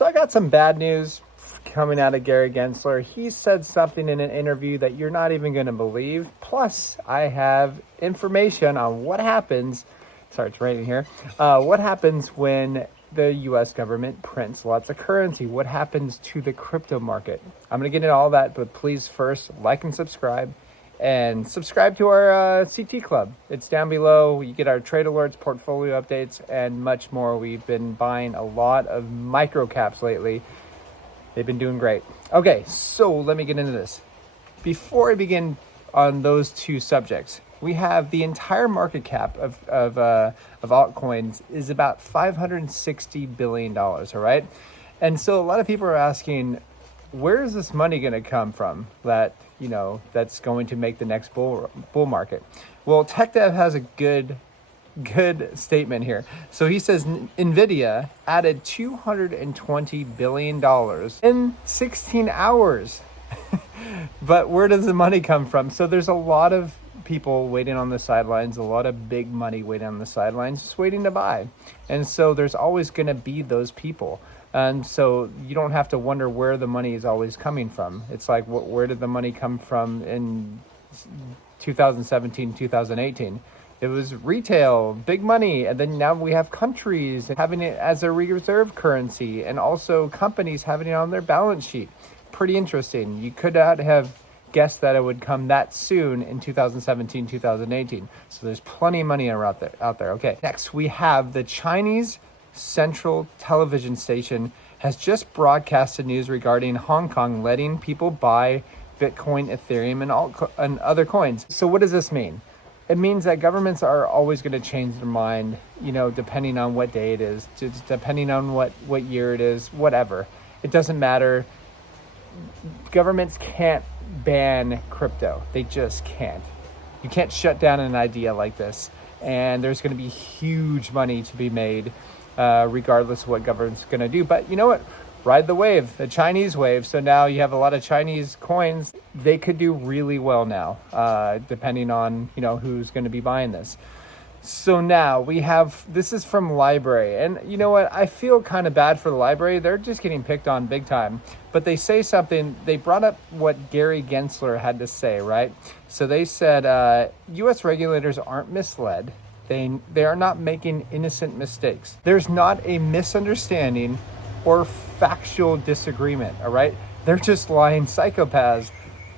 So I got some bad news coming out of Gary Gensler. He said something in an interview that you're not even going to believe. Plus, I have information on what happens. Sorry, it's raining here. What happens when the U.S. government prints lots of currency? What happens to the crypto market? I'm going to get into all that, but please first like and subscribe. And subscribe to our CT Club. It's down below. You get our trade alerts, portfolio updates, and much more. We've been buying a lot of micro caps lately. They've been doing great. Okay, so let me get into this. Before I begin on those two subjects, we have the entire market cap of altcoins is about $560 billion, all right? And so a lot of people are asking, where is this money going to come from that's going to make the next bull market? Well, TechDev has a good statement here. So he says NVIDIA added $220 billion in 16 hours. But where does the money come from? So there's a lot of people waiting on the sidelines, a lot of big money waiting on the sidelines, just waiting to buy. And so there's always going to be those people. And so you don't have to wonder where the money is always coming from. It's like, where did the money come from in 2017, 2018? It was retail, big money. And then now we have countries having it as a reserve currency and also companies having it on their balance sheet. Pretty interesting. You could not have guessed that it would come that soon in 2017, 2018. So there's plenty of money out there. Okay, next we have the Chinese Central television station has just broadcasted news regarding Hong Kong letting people buy Bitcoin, Ethereum, and other coins. So what does this mean? It means that governments are always going to change their mind, depending on what day it is, depending on what year it is, whatever. It doesn't matter. Governments can't ban crypto. They just can't. You can't shut down an idea like this. And there's going to be huge money to be made regardless of what government's going to do. But you know what? Ride the wave, the Chinese wave. So now you have a lot of Chinese coins. They could do really well now, depending on, who's going to be buying this. So now we have, this is from Library. And you know what? I feel kind of bad for the Library. They're just getting picked on big time. But they say something, they brought up what Gary Gensler had to say, right? So they said, U.S. regulators aren't misled. They are not making innocent mistakes. There's not a misunderstanding or factual disagreement, all right? They're just lying psychopaths.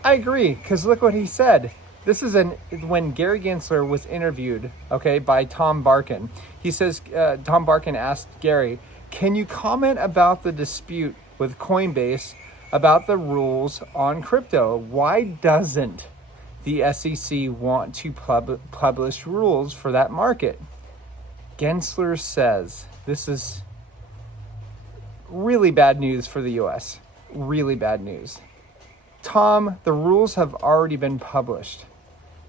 I agree, because look what he said. This is when Gary Gensler was interviewed, okay, by Tom Barkin. He says, Tom Barkin asked Gary, can you comment about the dispute with Coinbase about the rules on crypto? Why doesn't the SEC want to publish rules for that market? Gensler says, this is really bad news for the US. Really bad news. Tom, the rules have already been published.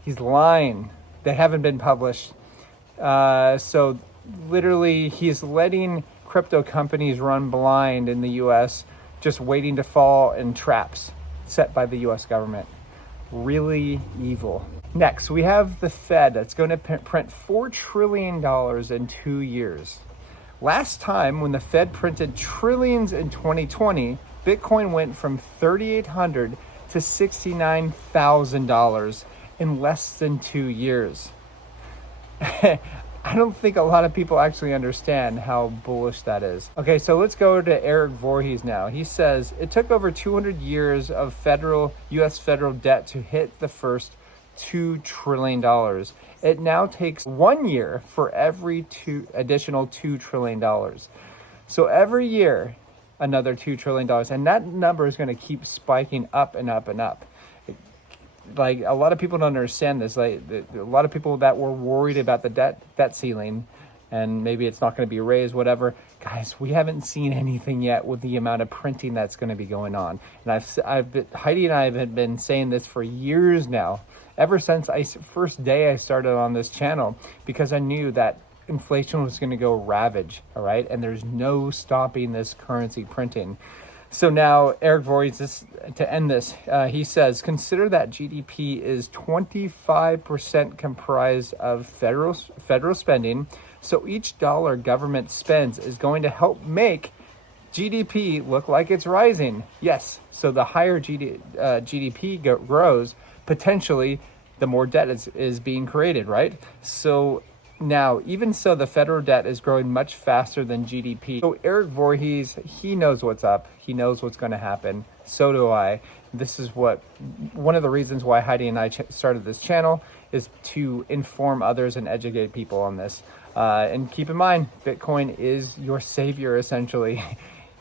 He's lying. They haven't been published. So literally he's letting crypto companies run blind in the US, just waiting to fall in traps set by the US government. Really evil. Next, we have the Fed that's going to print $4 trillion in 2 years. Last time when the Fed printed trillions in 2020, Bitcoin went from $3,800 to $69,000 in less than 2 years. I don't think a lot of people actually understand how bullish that is. Okay, so let's go to Eric Voorhees now. He says, it took over 200 years of U.S. federal debt to hit the first $2 trillion. It now takes 1 year for every additional $2 trillion. So every year, another $2 trillion. And that number is going to keep spiking up and up and up. Like, a lot of people don't understand this. Like, a lot of people that were worried about the debt ceiling, and maybe it's not going to be raised, whatever. Guys, we haven't seen anything yet with the amount of printing that's going to be going on. And Heidi and I have been saying this for years now, ever since first day I started on this channel, because I knew that inflation was going to go ravage, all right? And there's no stopping this currency printing. So now, Eric Voorhees, to end this, he says, consider that GDP is 25% comprised of federal spending. So each dollar government spends is going to help make GDP look like it's rising. Yes. So the higher GDP grows, potentially the more debt is being created, right? So now, even so, the federal debt is growing much faster than GDP. So Eric Voorhees, he knows what's up. He knows what's going to happen. So do I. This is one of the reasons why Heidi and I started this channel, is to inform others and educate people on this. And keep in mind, Bitcoin is your savior, essentially.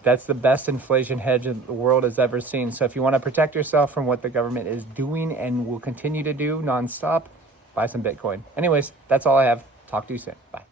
That's the best inflation hedge the world has ever seen. So if you want to protect yourself from what the government is doing and will continue to do nonstop, buy some Bitcoin. Anyways, that's all I have. Talk to you soon. Bye.